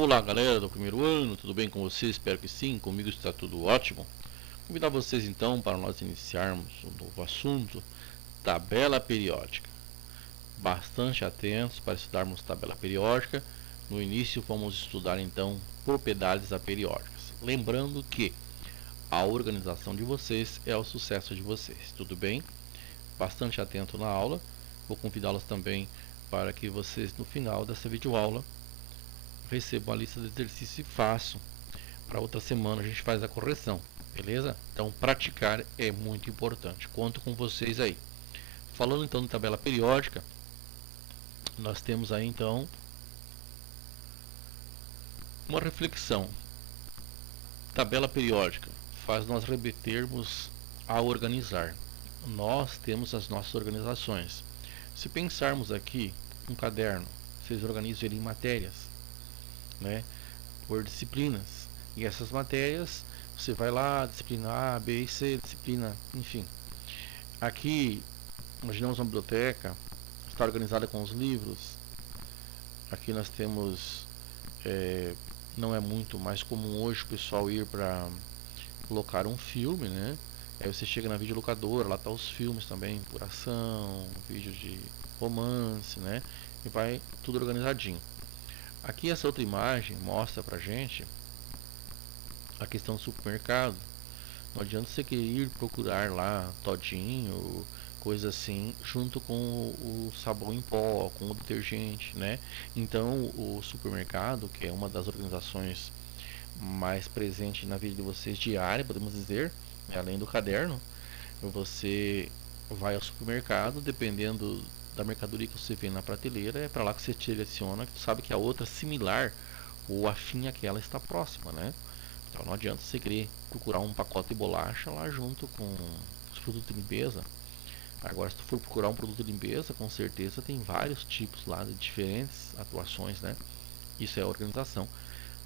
Olá galera do primeiro ano, tudo bem com vocês? Espero que sim, comigo está tudo ótimo. Convidar vocês então para nós iniciarmos um novo assunto, tabela periódica. Bastante atentos para estudarmos tabela periódica. No início vamos estudar então propriedades aperiódicas. Lembrando que a organização de vocês é o sucesso de vocês, tudo bem? Bastante atento na aula. Vou convidá-los também para que vocês no final dessa videoaula recebam a lista de exercícios e façam. Para outra semana a gente faz a correção, beleza? Então praticar é muito importante. Conto com vocês aí. Falando então de tabela periódica, nós temos aí então uma reflexão. Tabela periódica faz nós remetermos a organizar. Nós temos as nossas organizações. Se pensarmos aqui um caderno, vocês organizam ele em matérias, né? Por disciplinas. E essas matérias, você vai lá, disciplina A, B e C, disciplina, enfim. Aqui, imaginamos uma biblioteca, está organizada com os livros. Aqui nós temos, não é muito mais comum hoje o pessoal ir para locar um filme, né? Aí você chega na videolocadora, lá tá os filmes também, por ação, vídeo de romance, né? E vai tudo organizadinho. Aqui essa outra imagem mostra pra gente a questão do supermercado. Não adianta você querer ir procurar lá todinho, coisa assim, junto com o sabão em pó, com o detergente, né? Então o supermercado, que é uma das organizações mais presente na vida de vocês diária, podemos dizer, né? Além do caderno, você vai ao supermercado, dependendo da mercadoria que você vê na prateleira, é para lá que você direciona, que tu sabe que a outra similar ou afim àquela está próxima, né? Então não adianta você querer procurar um pacote de bolacha lá junto com os produtos de limpeza. Agora, se tu for procurar um produto de limpeza, com certeza tem vários tipos lá de diferentes atuações, né? Isso é organização.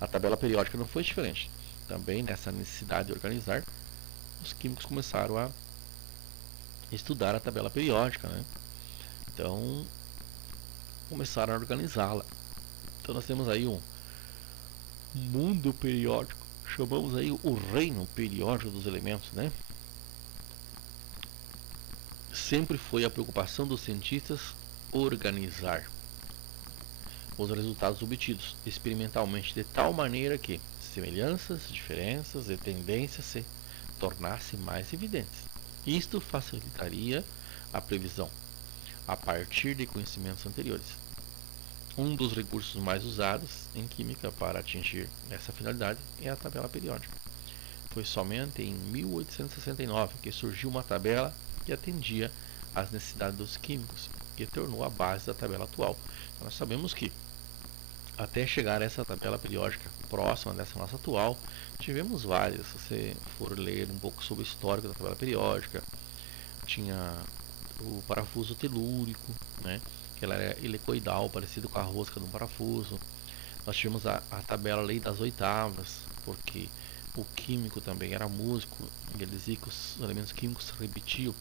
A tabela periódica não foi diferente. Também nessa necessidade de organizar, os químicos começaram a estudar a tabela periódica, né? Então, começaram a organizá-la. Então nós temos aí um mundo periódico. Chamamos aí o reino periódico dos elementos, né? Sempre foi a preocupação dos cientistas organizar os resultados obtidos experimentalmente de tal maneira que semelhanças, diferenças e tendências se tornassem mais evidentes. Isto facilitaria a previsão a partir de conhecimentos anteriores. Um dos recursos mais usados em química para atingir essa finalidade é a tabela periódica. Foi somente em 1869 que surgiu uma tabela que atendia às necessidades dos químicos e tornou a base da tabela atual. Então, nós sabemos que até chegar a essa tabela periódica próxima dessa nossa atual, tivemos várias. Se você for ler um pouco sobre o histórico da tabela periódica, tinha o parafuso telúrico, né? Que ela era helicoidal, parecido com a rosca de um parafuso. Nós tivemos a tabela lei das oitavas, porque o químico também era músico, e ele dizia que os elementos químicos se repetiam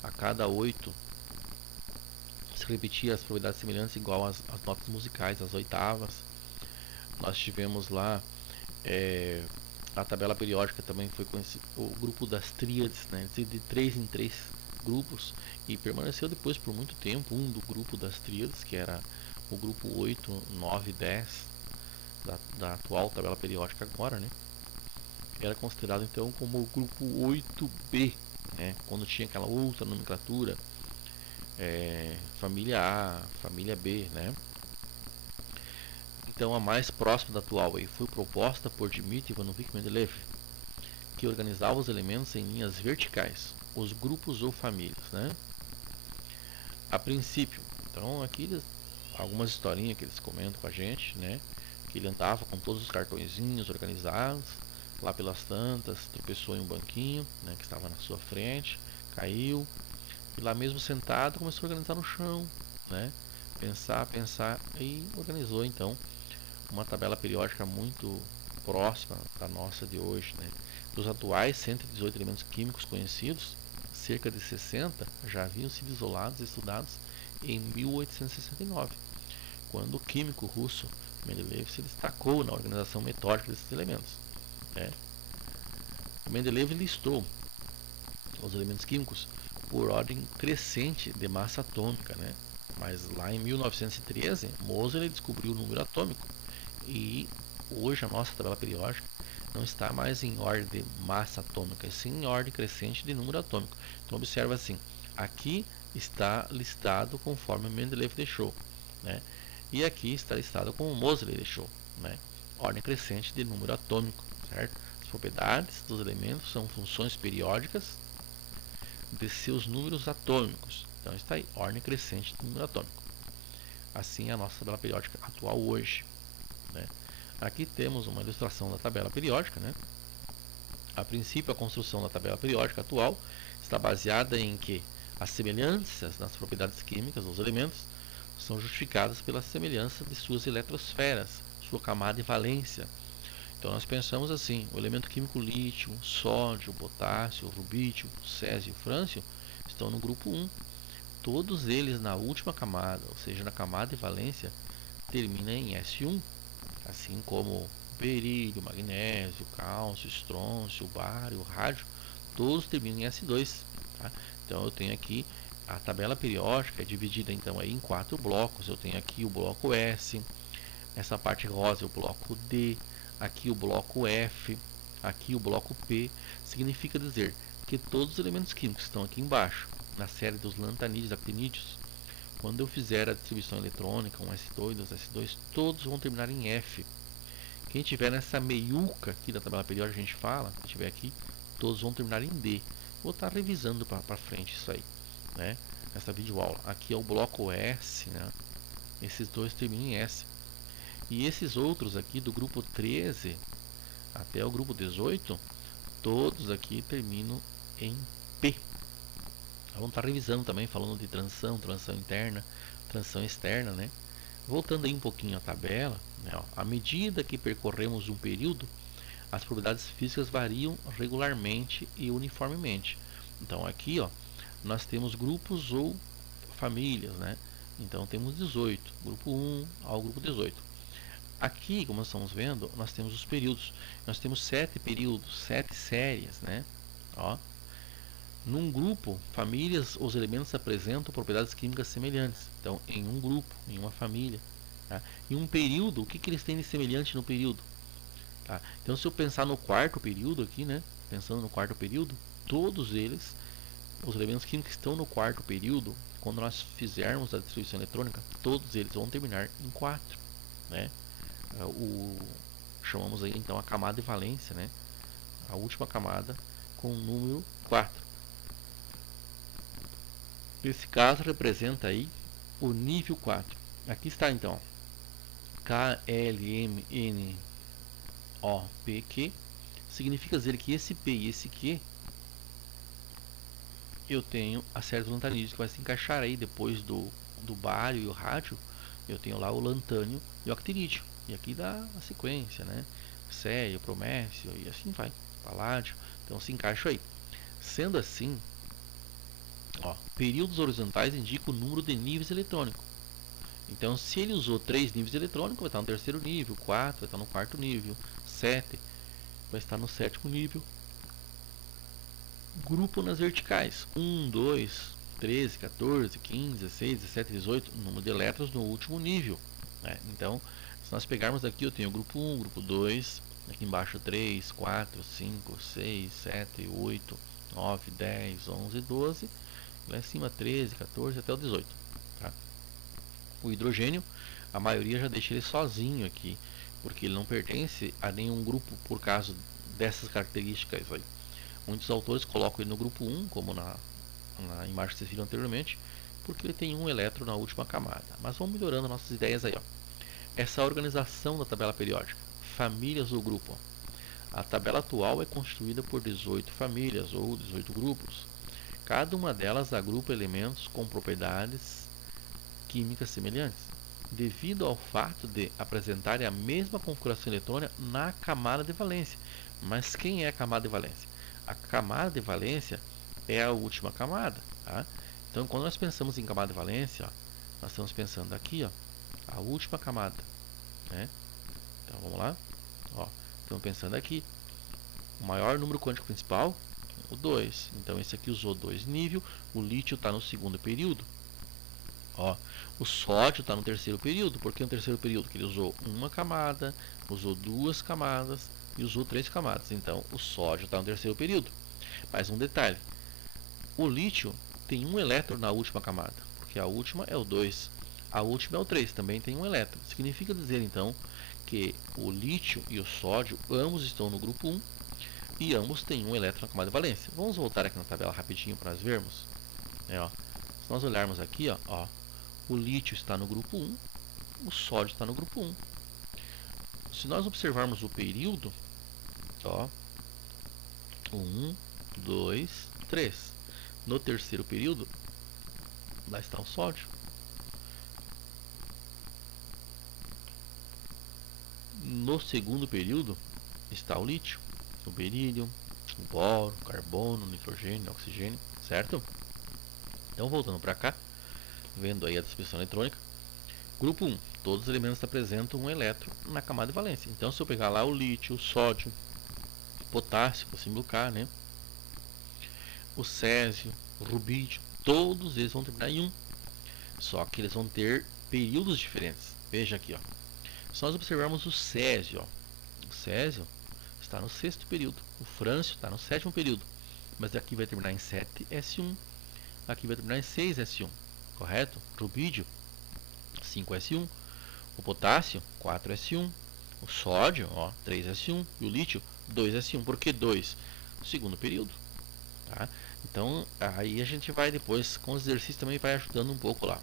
a cada 8, se repetia as propriedades semelhantes igual às notas musicais, as oitavas. Nós tivemos lá a tabela periódica também foi conhecido, o grupo das tríades, né? De 3 em 3 grupos, e permaneceu depois por muito tempo do grupo das tríades, que era o grupo 8, 9 e 10 da atual tabela periódica agora, né? Era considerado então como o grupo 8B, né? Quando tinha aquela outra nomenclatura, família A, família B, né? Então a mais próxima da atual aí foi proposta por Dmitry Ivanovich Mendeleev, que organizava os elementos em linhas verticais, os grupos ou famílias, né? A princípio, então aqui algumas historinhas que eles comentam com a gente, né? Que ele andava com todos os cartõezinhos organizados, lá pelas tantas, tropeçou em um banquinho, né? Que estava na sua frente, caiu, e lá mesmo sentado começou a organizar no chão, né? Pensar e organizou então uma tabela periódica muito próxima da nossa de hoje, né? Dos atuais 118 elementos químicos conhecidos, cerca de 60 já haviam sido isolados e estudados em 1869, quando o químico russo Mendeleev se destacou na organização metódica desses elementos. Né? Mendeleev listou os elementos químicos por ordem crescente de massa atômica, né? Mas lá em 1913, Moseley descobriu o número atômico e hoje a nossa tabela periódica não está mais em ordem de massa atômica, e sim em ordem crescente de número atômico. Então observa assim, aqui está listado conforme Mendeleev deixou, né? E aqui está listado como Moseley deixou, né? Ordem crescente de número atômico, certo? As propriedades dos elementos são funções periódicas de seus números atômicos. Então está aí, ordem crescente de número atômico. Assim é a nossa tabela periódica atual hoje, né? Aqui temos uma ilustração da tabela periódica, né? A princípio, a construção da tabela periódica atual está baseada em que as semelhanças nas propriedades químicas dos elementos são justificadas pela semelhança de suas eletrosferas, sua camada e valência. Então nós pensamos assim, o elemento químico lítio, sódio, potássio, rubídio, césio e frâncio estão no grupo 1. Todos eles na última camada, ou seja, na camada de valência, terminam em S1, assim como berílio, magnésio, cálcio, estrôncio, bário, rádio, todos terminam em S2. Tá? Então eu tenho aqui a tabela periódica é dividida então aí em 4 blocos. Eu tenho aqui o bloco S, essa parte rosa é o bloco D, aqui o bloco F, aqui o bloco P. Significa dizer que todos os elementos químicos que estão aqui embaixo, na série dos lantanídeos, actinídeos, quando eu fizer a distribuição eletrônica, um S2, 2 S2, todos vão terminar em F. Quem tiver nessa meiuca aqui da tabela periódica, a gente fala, quem tiver aqui, todos vão terminar em D. Vou estar revisando para frente isso aí, né? Nessa videoaula. Aqui é o bloco S, né? Esses dois terminam em S. E esses outros aqui, do grupo 13 até o grupo 18, todos aqui terminam em P. Vamos estar revisando também, falando de transição, transição interna, transição externa, né? Voltando aí um pouquinho à tabela, né, ó, à medida que percorremos um período, as propriedades físicas variam regularmente e uniformemente. Então aqui, ó, nós temos grupos ou famílias, né? Então temos 18, grupo 1 ao grupo 18. Aqui, como nós estamos vendo, nós temos os períodos. Nós temos 7 períodos, 7 séries, né? Ó. Num grupo, famílias, os elementos apresentam propriedades químicas semelhantes. Então, em um grupo, em uma família. Tá? Em um período, o que eles têm de semelhante no período? Tá? Então, se eu pensar no quarto período aqui, né? Pensando no quarto período, todos eles, os elementos químicos que estão no quarto período, quando nós fizermos a distribuição eletrônica, todos eles vão terminar em 4. Né? Chamamos aí então a camada de valência, né? A última camada com o número 4. Esse caso representa aí o nível 4. Aqui está então KLMNOPQ. Significa dizer que esse P e esse Q eu tenho a série dos lantanídeos que vai se encaixar aí depois do bário e o rádio. Eu tenho lá o lantânio e o actinídeo. E aqui dá a sequência, né? Cério, promécio e assim vai. Paládio. Então se encaixa aí. Sendo assim, ó, períodos horizontais indicam o número de níveis eletrônicos. Então, se ele usou 3 níveis eletrônicos, vai estar no terceiro nível, 4 vai estar no quarto nível, 7 vai estar no sétimo nível. Grupo nas verticais: 1, 2, 13, 14, 15, 16, 17, 18, número de elétrons no último nível. Né? Então, se nós pegarmos aqui, eu tenho o grupo 1, grupo 2, aqui embaixo 3, 4, 5, 6, 7, 8, 9, 10, 11, 12, lá em cima 13, 14 até o 18. Tá? O hidrogênio, a maioria já deixa ele sozinho aqui, porque ele não pertence a nenhum grupo por causa dessas características aí. Muitos autores colocam ele no grupo 1, como na imagem que vocês viram anteriormente, porque ele tem um elétron na última camada. Mas vamos melhorando nossas ideias aí. Ó. Essa organização da tabela periódica, famílias ou grupo. A tabela atual é constituída por 18 famílias ou 18 grupos. Cada uma delas agrupa elementos com propriedades químicas semelhantes, devido ao fato de apresentarem a mesma configuração eletrônica na camada de valência. Mas quem é a camada de valência? A camada de valência é a última camada. Tá? Então, quando nós pensamos em camada de valência, ó, nós estamos pensando aqui, ó, a última camada. né? Então vamos lá. Ó, estamos pensando aqui. O maior número quântico principal, o 2. Então esse aqui usou 2 nível. O lítio está no segundo período. Ó, o sódio está no terceiro período. Por que no terceiro período? Porque ele usou uma camada, usou duas camadas e usou 3 camadas. Então o sódio está no terceiro período. Mais um detalhe: o lítio tem um elétron na última camada, porque a última é o 2. A última é o 3, também tem um elétron. Significa dizer então que o lítio e o sódio ambos estão no grupo 1 e ambos têm um elétron na camada de valência. Vamos voltar aqui na tabela rapidinho para nós vermos. Ó, se nós olharmos aqui, ó, o lítio está no grupo 1, o sódio está no grupo 1. Se nós observarmos o período, ó, 1, 2, 3. No terceiro período, lá está o sódio. No segundo período, está o lítio, o berílio, o boro, o carbono, o nitrogênio, o oxigênio, certo? Então, voltando para cá, vendo aí a distribuição eletrônica, grupo 1, todos os elementos apresentam um elétron na camada de valência. Então, se eu pegar lá o lítio, o sódio, o potássio, o símbolo K, né? O césio, o rubídio, todos eles vão terminar em 1. Só que eles vão ter períodos diferentes. Veja aqui, ó. Se nós observarmos o césio, ó, o césio está no sexto período, o frâncio está no sétimo período, mas aqui vai terminar em 7S1, aqui vai terminar em 6S1, correto? Rubídio, 5S1, o potássio, 4S1, o sódio, ó, 3S1 e o lítio, 2S1. Por que 2? Segundo período, tá? Então, aí a gente vai depois, com os exercícios também vai ajudando um pouco lá.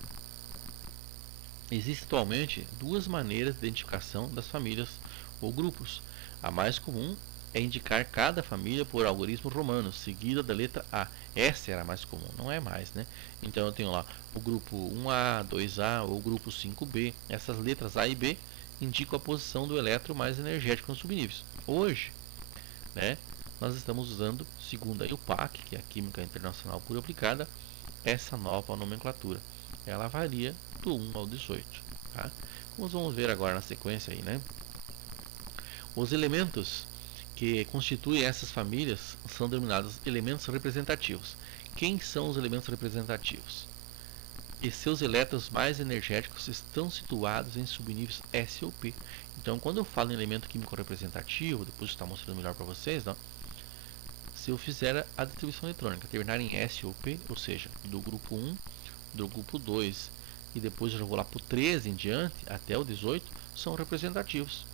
Existem atualmente duas maneiras de identificação das famílias ou grupos. A mais comum é indicar cada família por algarismo romano, seguida da letra A. Essa era a mais comum, não é mais, né? Então eu tenho lá o grupo 1A, 2A ou o grupo 5B. Essas letras A e B indicam a posição do elétron mais energético nos subníveis. Hoje, né, nós estamos usando, segundo a IUPAC, que é a Química Internacional Pura Aplicada, essa nova nomenclatura. Ela varia do 1 ao 18. Tá? Como vamos ver agora na sequência aí, né? Os elementos que constituem essas famílias são denominados elementos representativos. Quem são os elementos representativos? E seus elétrons mais energéticos estão situados em subníveis S ou P. Então, quando eu falo em elemento químico representativo, depois está mostrando melhor para vocês, não? Se eu fizer a distribuição eletrônica terminar em S ou P, ou seja, do grupo 1, do grupo 2 e depois eu vou lá para o 13 em diante, até o 18, são representativos.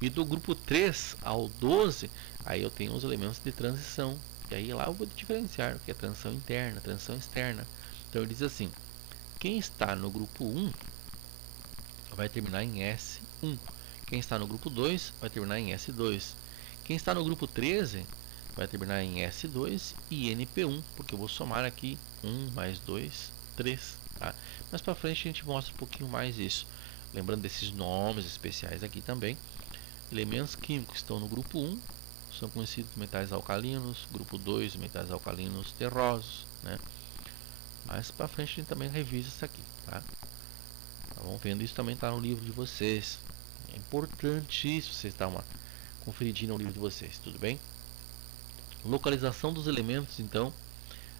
E do grupo 3 ao 12, aí eu tenho os elementos de transição. E aí lá eu vou diferenciar o que é transição interna, transição externa. Então ele diz assim, quem está no grupo 1 vai terminar em S1. Quem está no grupo 2 vai terminar em S2. Quem está no grupo 13 vai terminar em S2 e NP1, porque eu vou somar aqui 1 mais 2, 3. Tá? Mas para frente a gente mostra um pouquinho mais isso. Lembrando desses nomes especiais aqui também. Elementos químicos que estão no grupo 1 são conhecidos metais alcalinos, grupo 2 metais alcalinos terrosos, né? Mais para frente a gente também revisa isso aqui, tá? Vamos vendo, isso também está no livro de vocês. É importantíssimo vocês dar uma conferidinha no livro de vocês, tudo bem? Localização dos elementos, então,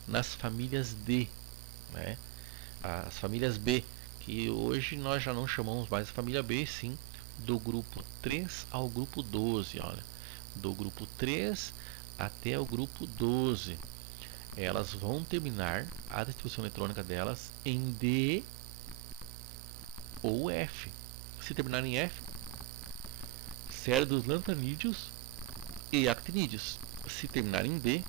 nas famílias D, né? As famílias B, que hoje nós já não chamamos mais de família B, sim, do grupo 3 ao grupo 12, olha, do grupo 3 até o grupo 12, elas vão terminar a distribuição eletrônica delas em D ou F. Se terminar em F, série dos lantanídeos e actinídeos. Se terminar em D,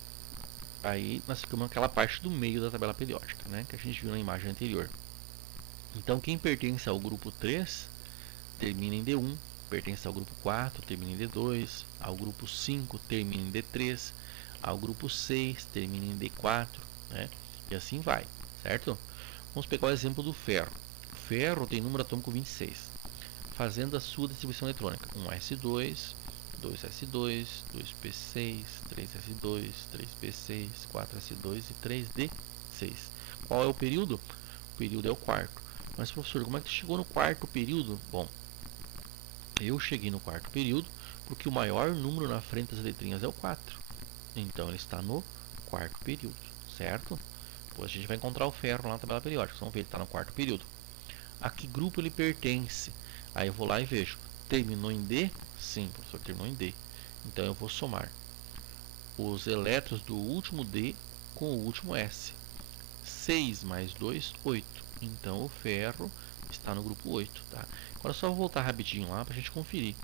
aí nós ficamos naquela parte do meio da tabela periódica, né, que a gente viu na imagem anterior. Então, quem pertence ao grupo 3 termina em D1, pertence ao grupo 4, termina em D2, ao grupo 5, termina em D3, ao grupo 6, termina em D4, né? E assim vai, certo? Vamos pegar o exemplo do ferro. O ferro tem número atômico 26, fazendo a sua distribuição eletrônica: 1s2, 2s2, 2p6, 3s2, 3p6, 4s2 e 3d6. Qual é o período? O período é o quarto. Mas, professor, como é que chegou no quarto período? Bom, Eu cheguei no quarto período porque o maior número na frente das letrinhas é o 4. Então ele está no quarto período, certo? Depois a gente vai encontrar o ferro lá na tabela periódica. Vamos ver, ele está no quarto período. A que grupo ele pertence? Aí eu vou lá e vejo. Terminou em D? Sim, professor, terminou em D. Então eu vou somar os elétrons do último D com o último S. 6 mais 2, 8. Então o ferro está no grupo 8. Tá? Agora é só voltar rapidinho lá para a gente conferir.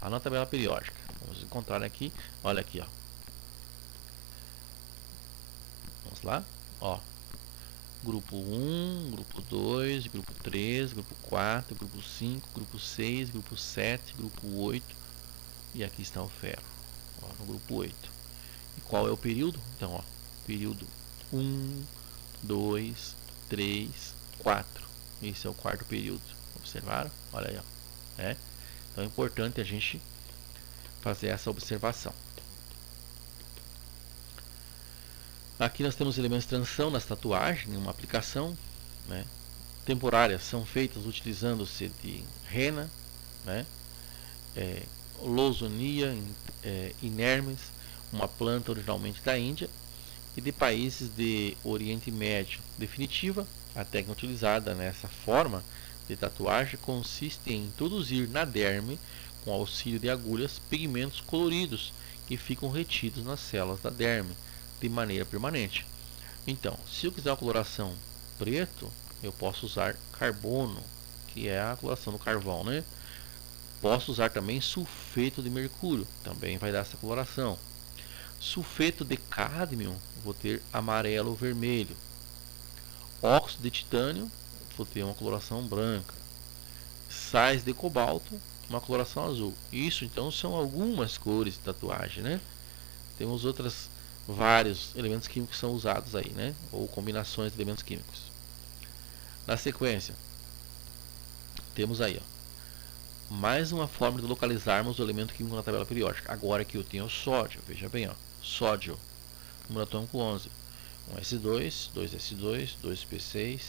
Lá na tabela periódica. Vamos encontrar aqui. Olha aqui, ó. Vamos lá. Ó. Grupo 1, grupo 2, grupo 3, grupo 4, grupo 5, grupo 6, grupo 7, grupo 8. E aqui está o ferro. Ó, no grupo 8. E qual é o período? Então, ó. Período 1, 2, 3, 4. Esse é o quarto período. Observaram? Olha aí, ó. É. Então é importante a gente fazer essa observação. Aqui nós temos elementos de transição nas tatuagens, uma aplicação, né? Temporárias são feitas utilizando-se de rena, né? Lawsonia inermis, uma planta originalmente da Índia, e de países de Oriente Médio. Definitiva, a técnica utilizada nessa forma de tatuagem consiste em introduzir na derme, com auxílio de agulhas, pigmentos coloridos que ficam retidos nas células da derme de maneira permanente. Então, se eu quiser uma coloração preto, eu posso usar carbono, que é a coloração do carvão, né? Posso usar também sulfeto de mercúrio, também vai dar essa coloração. Sulfeto de cádmio, vou ter amarelo ou vermelho. Óxido de titânio, vou ter uma coloração branca. Sais de cobalto, uma coloração azul. Isso então são algumas cores de tatuagem, né? Temos outras vários elementos químicos que são usados aí, né? Ou combinações de elementos químicos. Na sequência, temos aí, ó, mais uma forma de localizarmos o elemento químico na tabela periódica. Agora que eu tenho o sódio, veja bem, ó, sódio, número atômico 11, 1s2, 2s2, 2p6,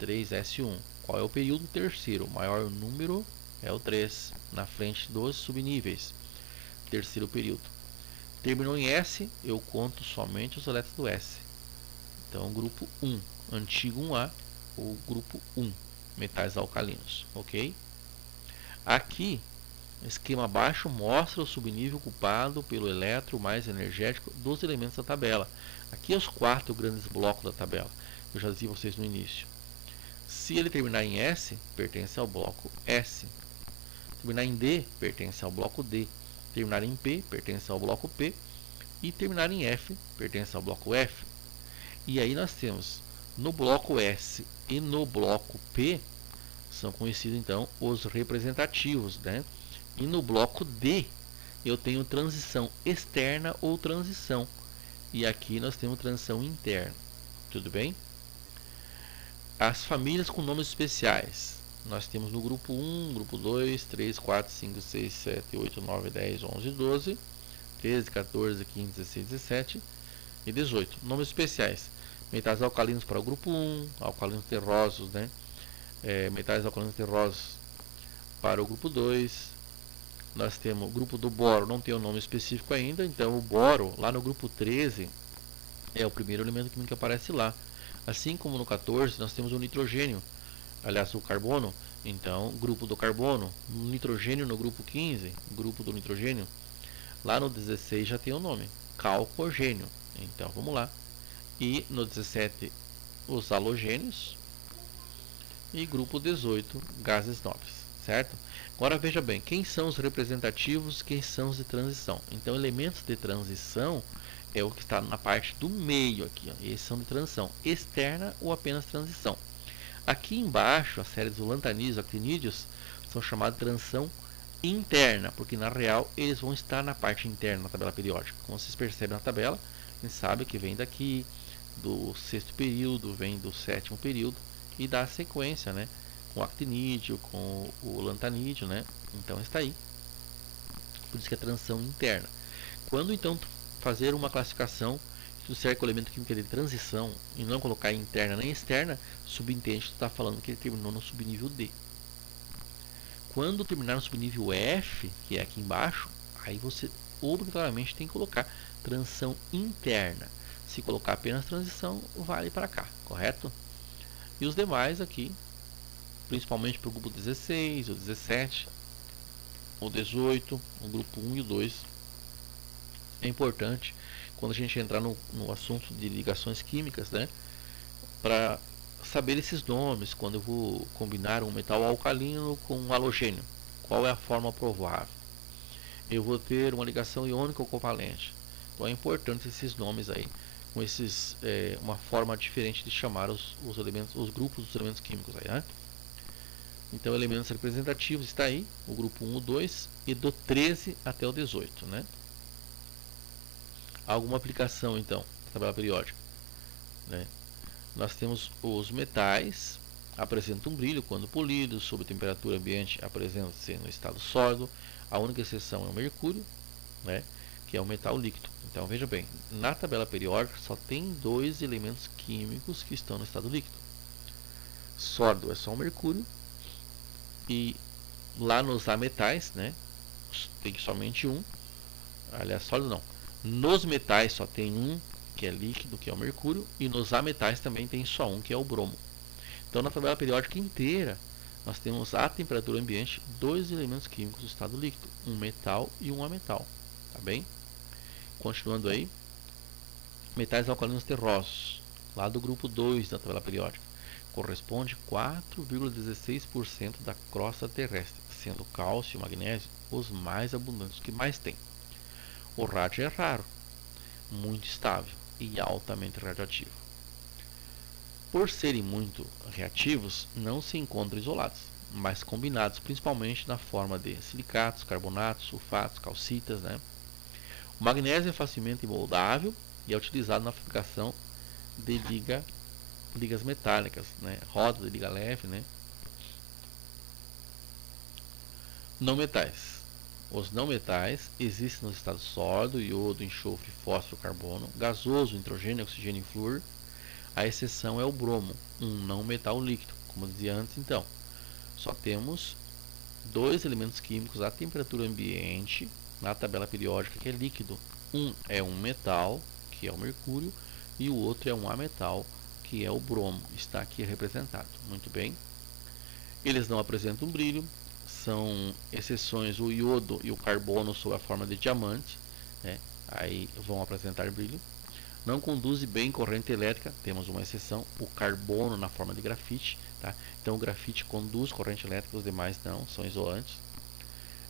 3s1. Qual é o período? Terceiro. O maior número é o 3, na frente dos subníveis. Terceiro período. Terminou em S, eu conto somente os elétrons do S. Então, grupo 1, antigo 1A, ou grupo 1, metais alcalinos, ok? Aqui, o esquema abaixo mostra o subnível ocupado pelo elétron mais energético dos elementos da tabela. Aqui os 4 grandes blocos da tabela, eu já dizia a vocês no início. Se ele terminar em S, pertence ao bloco S. Terminar em D, pertence ao bloco D. Terminar em P, pertence ao bloco P. E terminar em F, pertence ao bloco F. E aí nós temos no bloco S e no bloco P, são conhecidos então os representativos, né? E no bloco D, eu tenho transição externa ou transição. E aqui nós temos transição interna. Tudo bem? As famílias com nomes especiais. Nós temos no grupo 1, grupo 2, 3, 4, 5, 6, 7, 8, 9, 10, 11, 12, 13, 14, 15, 16, 17 e 18. Nomes especiais. Metais alcalinos para o grupo 1, alcalinos terrosos, né? Metais alcalinos terrosos para o grupo 2. Nós temos o grupo do boro, não tem um nome específico ainda, então o boro, lá no grupo 13, é o primeiro elemento químico que aparece lá. Assim como no 14, nós temos o nitrogênio, aliás, o carbono, então, grupo do carbono, nitrogênio no grupo 15, grupo do nitrogênio. Lá no 16 já tem o nome, calcogênio. Então, vamos lá. E no 17, os halogênios. E grupo 18, gases nobres, certo? Agora veja bem, quem são os representativos, quem são os de transição. Então, elementos de transição é o que está na parte do meio aqui, ó. Esses são de transição externa ou apenas transição. Aqui embaixo, a série dos lantanídeos e actinídeos são chamados de transição interna, porque na real eles vão estar na parte interna da tabela periódica. Como vocês percebem na tabela, a gente sabe que vem daqui, do sexto período, vem do sétimo período e dá sequência, né? Com o actinídeo, com o lantanídeo, né? Então está aí. Por isso que é transição interna. Quando então fazer uma classificação, se tu disser que o elemento químico é de transição e não colocar interna nem externa, subentende que tu está falando que ele terminou no subnível D. Quando terminar no subnível F, que é aqui embaixo, aí você obrigatoriamente tem que colocar transição interna. Se colocar apenas transição, vale para cá, correto? E os demais aqui, principalmente para o grupo 16, o 17, o 18, o grupo 1 e o 2, é importante quando a gente entrar no assunto de ligações químicas, né? Para saber esses nomes, quando eu vou combinar um metal alcalino com um halogênio. Qual é a forma provável? Eu vou ter uma ligação iônica ou covalente. Então é importante esses nomes aí, com uma forma diferente de chamar os elementos, os grupos dos elementos químicos aí, né? Então elementos representativos está aí, o grupo 1, o 2 e do 13 até o 18, né? Alguma aplicação então, da tabela periódica, né? Nós temos os metais, apresentam um brilho quando polidos, sob temperatura ambiente apresentam-se no estado sólido. A única exceção é o mercúrio, né, que é um metal líquido. Então veja bem, na tabela periódica só tem dois elementos químicos que estão no estado líquido. Sólido é só o mercúrio e lá nos ametais, né, tem somente um. Aliás, sólido não. Nos metais só tem um que é líquido, que é o mercúrio, e nos ametais também tem só um, que é o bromo. Então, na tabela periódica inteira, nós temos a temperatura ambiente dois elementos químicos do estado líquido, um metal e um ametal, tá bem? Continuando aí, metais alcalinos terrosos, lá do grupo 2 da tabela periódica, corresponde 4,16% da crosta terrestre, sendo cálcio e magnésio os mais abundantes, que mais tem. O rádio é raro, muito estável e altamente radioativo. Por serem muito reativos, não se encontram isolados, mas combinados principalmente na forma de silicatos, carbonatos, sulfatos, calcitas, né? O magnésio é facilmente moldável e é utilizado na fabricação de ligas metálicas, né? Rodas de liga leve, né? Não metais. Os não metais existem no estado sólido, iodo, enxofre, fósforo, carbono, gasoso, nitrogênio, oxigênio e flúor. A exceção é o bromo, um não metal líquido. Como eu dizia antes, então, só temos dois elementos químicos à temperatura ambiente na tabela periódica que é líquido. Um é um metal, que é o mercúrio, e o outro é um ametal, que é o bromo. Está aqui representado. Muito bem. Eles não apresentam brilho, são exceções o iodo e o carbono sob a forma de diamante, né? Aí vão apresentar brilho. Não conduz bem corrente elétrica, temos uma exceção, o carbono na forma de grafite, tá? Então o grafite conduz corrente elétrica, os demais não, são isolantes.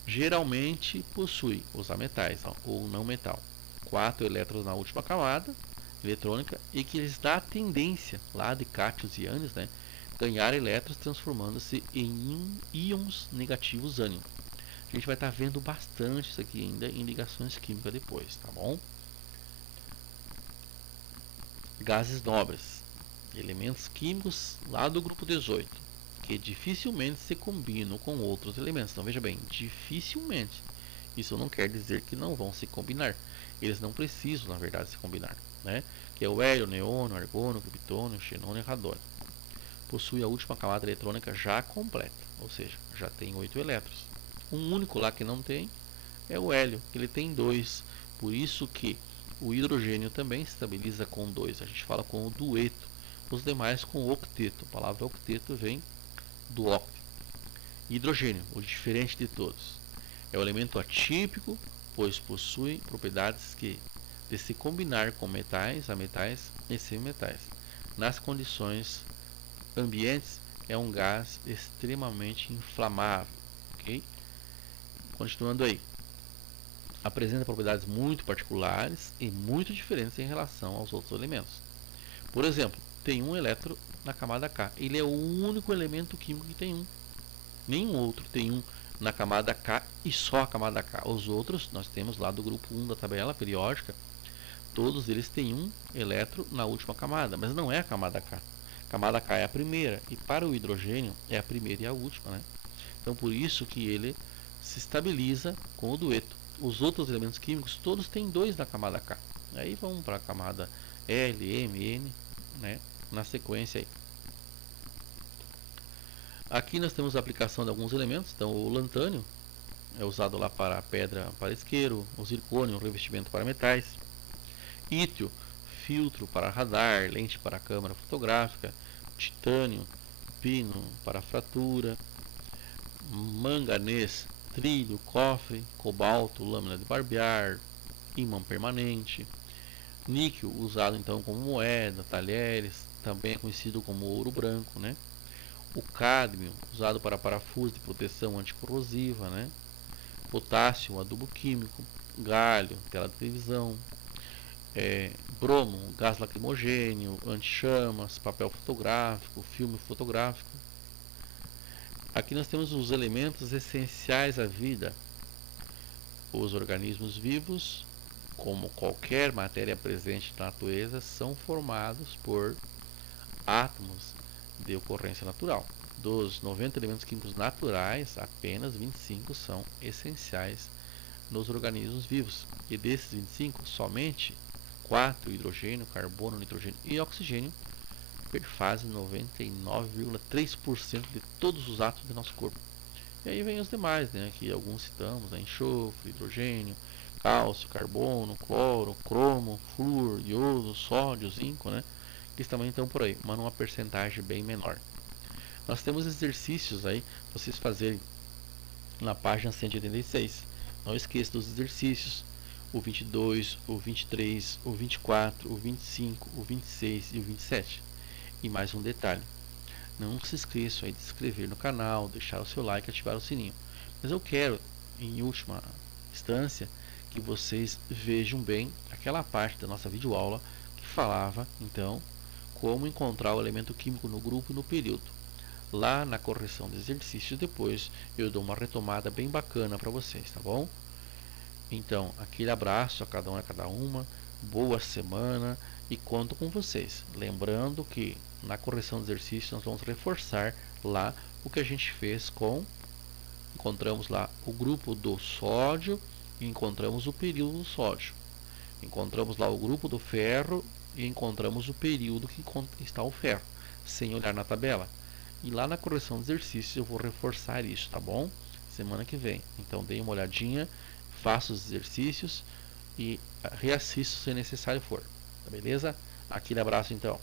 Geralmente possui os ametais ou não metal, 4 elétrons na última camada eletrônica e que lhes dá a tendência lá de cátions e ânions, né, ganhar elétrons transformando-se em íons negativos ânion. A gente vai estar vendo bastante isso aqui ainda em ligações químicas depois, tá bom? Gases nobres, elementos químicos lá do grupo 18, que dificilmente se combinam com outros elementos. Então veja bem, dificilmente. Isso não quer dizer que não vão se combinar. Eles não precisam, na verdade, se combinar, né? Que é o hélio, neônio, argônio, criptônio, xenônio e radônio. Possui a última camada eletrônica já completa, ou seja, já tem 8 elétrons. Um único lá que não tem é o hélio, ele tem 2. Por isso que o hidrogênio também se estabiliza com 2. A gente fala com o dueto. Os demais com o octeto. A palavra octeto vem do octo. Hidrogênio, o diferente de todos. É um elemento atípico, pois possui propriedades que, de se combinar com metais, ametais e semimetais. Nas condições ambientes, é um gás extremamente inflamável. Okay? Continuando aí. Apresenta propriedades muito particulares e muito diferentes em relação aos outros elementos. Por exemplo, tem um elétron na camada K. Ele é o único elemento químico que tem um. Nenhum outro tem um na camada K e só a camada K. Os outros, nós temos lá do grupo 1 da tabela periódica, todos eles têm um elétron na última camada, mas não é a camada K. A camada K é a primeira e para o hidrogênio é a primeira e a última, né? Então por isso que ele se estabiliza com o dueto. Os outros elementos químicos todos têm dois na camada K. Aí vamos para a camada L, M, N, né? Na sequência aí. Aqui nós temos a aplicação de alguns elementos. Então o lantânio é usado lá para pedra para isqueiro, o zircônio, revestimento para metais, ítrio, filtro para radar, lente para câmera fotográfica, titânio, pino para fratura, manganês, trilho, cofre, cobalto, lâmina de barbear, ímã permanente, níquel usado então como moeda, talheres, também é conhecido como ouro branco, né? O cádmio usado para parafuso de proteção anticorrosiva, né? Potássio, adubo químico, galho, tela de televisão, bromo, gás lacrimogênio, anti-chamas, papel fotográfico, filme fotográfico. Aqui nós temos os elementos essenciais à vida. Os organismos vivos, como qualquer matéria presente na natureza, são formados por átomos de ocorrência natural. Dos 90 elementos químicos naturais, apenas 25 são essenciais nos organismos vivos. E desses 25, somente 4, hidrogênio, carbono, nitrogênio e oxigênio, perfazem 99,3% de todos os átomos do nosso corpo. E aí vem os demais, né? Que alguns citamos, né? Enxofre, hidrogênio, cálcio, carbono, cloro, cromo, flúor, iodo, sódio, zinco, né? Que também estão por aí, mas numa percentagem bem menor. Nós temos exercícios aí para vocês fazerem na página 186. Não esqueça dos exercícios, o 22, o 23, o 24, o 25, o 26 e o 27. E mais um detalhe, não se esqueçam aí de se inscrever no canal, deixar o seu like e ativar o sininho. Mas eu quero, em última instância, que vocês vejam bem aquela parte da nossa videoaula que falava, então, como encontrar o elemento químico no grupo e no período. Lá na correção de exercícios depois eu dou uma retomada bem bacana para vocês, tá bom? Então, aquele abraço a cada um e a cada uma, boa semana e conto com vocês. Lembrando que na correção de exercícios nós vamos reforçar lá o que a gente fez encontramos lá o grupo do sódio e encontramos o período do sódio. Encontramos lá o grupo do ferro e encontramos o período que está o ferro, sem olhar na tabela. E lá na correção de exercícios eu vou reforçar isso, tá bom? Semana que vem. Então dê uma olhadinha, faça os exercícios e reassista se necessário for. Tá beleza? Aquele abraço então.